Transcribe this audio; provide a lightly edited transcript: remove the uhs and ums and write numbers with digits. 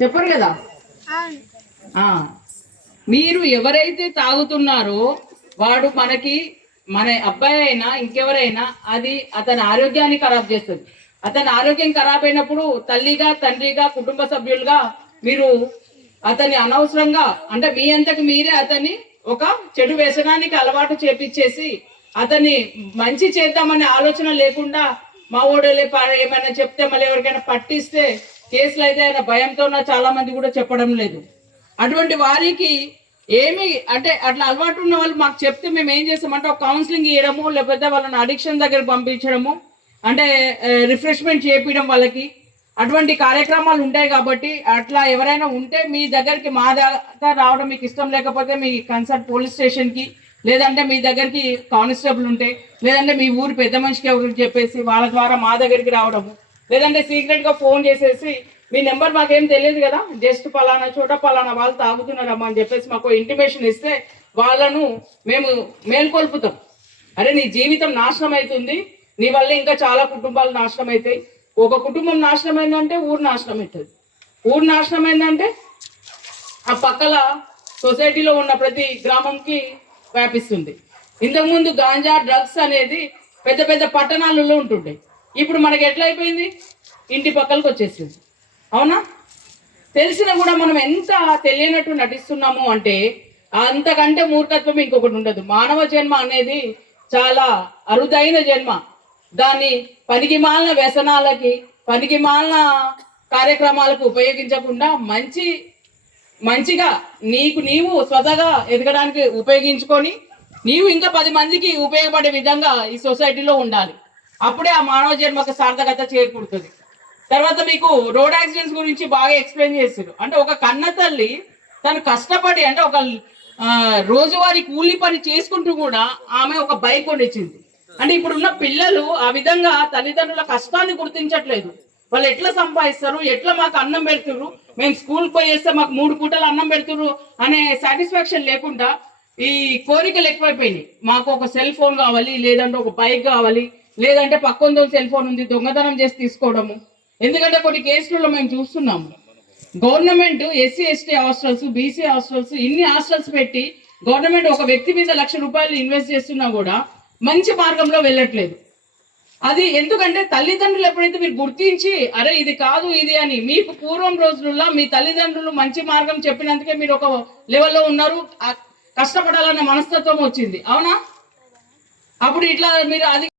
చెప్పరు కదా. మీరు ఎవరైతే తాగుతున్నారో వాడు మన అబ్బాయి అయినా ఇంకెవరైనా అది అతని ఆరోగ్యాన్ని ఖరాబ్ చేస్తుంది. అతని ఆరోగ్యం ఖరాబ్ అయినప్పుడు తల్లిగా తండ్రిగా కుటుంబ సభ్యులుగా మీరు అతన్ని అనవసరంగా అంటే మీ అంతకు మీరే అతన్ని ఒక చెడు వ్యసనానికి అలవాటు చేపించేసి అతన్ని మంచి చేద్దామనే ఆలోచన లేకుండా మా ఓడలే ఏమైనా చెప్తే మళ్ళీ ఎవరికైనా పట్టిస్తే కేసులు అయితే ఆయన భయంతో చాలా మంది కూడా చెప్పడం లేదు. అటువంటి వారికి ఏమి అంటే అట్లా అలవాటు ఉన్న వాళ్ళు మాకు చెప్తే మేము ఏం చేస్తామంటే ఒక కౌన్సిలింగ్ ఇవ్వడము, లేకపోతే వాళ్ళని అడిక్షన్ దగ్గర పంపించడము, అంటే రిఫ్రెష్మెంట్ చేపించడం వాళ్ళకి అటువంటి కార్యక్రమాలు ఉంటాయి. కాబట్టి అట్లా ఎవరైనా ఉంటే మీ దగ్గరికి మా దగ్గర రావడం మీకు ఇష్టం లేకపోతే మీ కన్సర్ట్ పోలీస్ స్టేషన్కి, లేదంటే మీ దగ్గరికి కానిస్టేబుల్ ఉంటే, లేదంటే మీ ఊరు పెద్ద మనిషికి ఎవరికి చెప్పేసి వాళ్ళ ద్వారా మా దగ్గరికి రావడము, లేదంటే సీక్రెట్గా ఫోన్ చేసేసి మీ నెంబర్ మాకేం తెలియదు కదా, జస్ట్ పలానా చోట పలానా వాళ్ళు తాగుతున్నారమ్మా అని చెప్పేసి మాకు ఇంటిమేషన్ ఇస్తే వాళ్ళను మేము మేల్కొల్పుతాం. అరే నీ జీవితం నాశనం అవుతుంది, నీ వల్ల ఇంకా చాలా కుటుంబాలు నాశనం అవుతాయి. ఒక కుటుంబం నాశనం అయిందంటే ఊరు నాశనం అవుతుంది, ఊరు నాశనం అయిందంటే ఆ పక్కల సొసైటీలో ఉన్న ప్రతి గ్రామంకి వ్యాపిస్తుంది. ఇంతకుముందు గాంజా డ్రగ్స్ అనేది పెద్ద పెద్ద పట్టణాలలో ఉంటుండే, ఇప్పుడు మనకి ఎట్లయిపోయింది ఇంటి పక్కలకు వచ్చేసింది. అవునా? తెలిసినా కూడా మనం ఎంత తెలియనట్టు నటిస్తున్నాము అంటే అంతకంటే మూర్ఖత్వం ఇంకొకటి ఉండదు. మానవ జన్మ అనేది చాలా అరుదైన జన్మ. దాన్ని పనికిమాలిన వ్యసనాలకి పనికిమాలిన కార్యక్రమాలకు ఉపయోగించకుండా మంచిగా నీవు స్వతగా ఎదగడానికి ఉపయోగించుకొని నీవు ఇంకా 10 మందికి ఉపయోగపడే విధంగా ఈ సొసైటీలో ఉండాలి. అప్పుడే ఆ మానవ జన్మకు సార్థకత చేకూరుతుంది. తర్వాత మీకు రోడ్ యాక్సిడెంట్స్ గురించి బాగా ఎక్స్ప్లెయిన్ చేశారు. అంటే ఒక కన్న తల్లి తను కష్టపడి అంటే ఒక రోజువారీ కూలీ పని చేసుకుంటూ కూడా ఆమె ఒక బైక్ కొనిచ్చింది. అంటే ఇప్పుడున్న పిల్లలు ఆ విధంగా తల్లిదండ్రుల కష్టాన్ని గుర్తించట్లేదు. వాళ్ళు ఎట్లా సంపాదిస్తారు, ఎట్లా మాకు అన్నం పెడుతున్నారు, మేము స్కూల్కి పోయేస్తే మాకు 3 పూటలు అన్నం పెడుతున్నారు అనే సాటిస్ఫాక్షన్ లేకుండా ఈ కోరికలు ఎక్కువైపోయినాయి. మాకు ఒక సెల్ ఫోన్ కావాలి, లేదంటే ఒక బైక్ కావాలి, లేదంటే పక్కన సెల్ ఫోన్ ఉంది దొంగతనం చేసి తీసుకోవడము. ఎందుకంటే కొన్ని కేసులలో మేము చూస్తున్నాము government SC ST hostels, BC hostels, ఇన్ని హాస్టల్స్ పెట్టి గవర్నమెంట్ ఒక వ్యక్తి మీద ₹1,00,000 ఇన్వెస్ట్ చేస్తున్నా కూడా మంచి మార్గంలో వెళ్ళట్లేదు. అది ఎందుకంటే తల్లిదండ్రులు ఎప్పుడైతే మీరు గుర్తించి అరే ఇది కాదు ఇది అని మీకు పూర్వం రోజుల్లో మీ తల్లిదండ్రులు మంచి మార్గం చెప్పినందుకే మీరు ఒక లెవెల్లో ఉన్నారు, కష్టపడాలన్న మనస్తత్వం వచ్చింది. అవునా? అప్పుడు ఇట్లా మీరు అది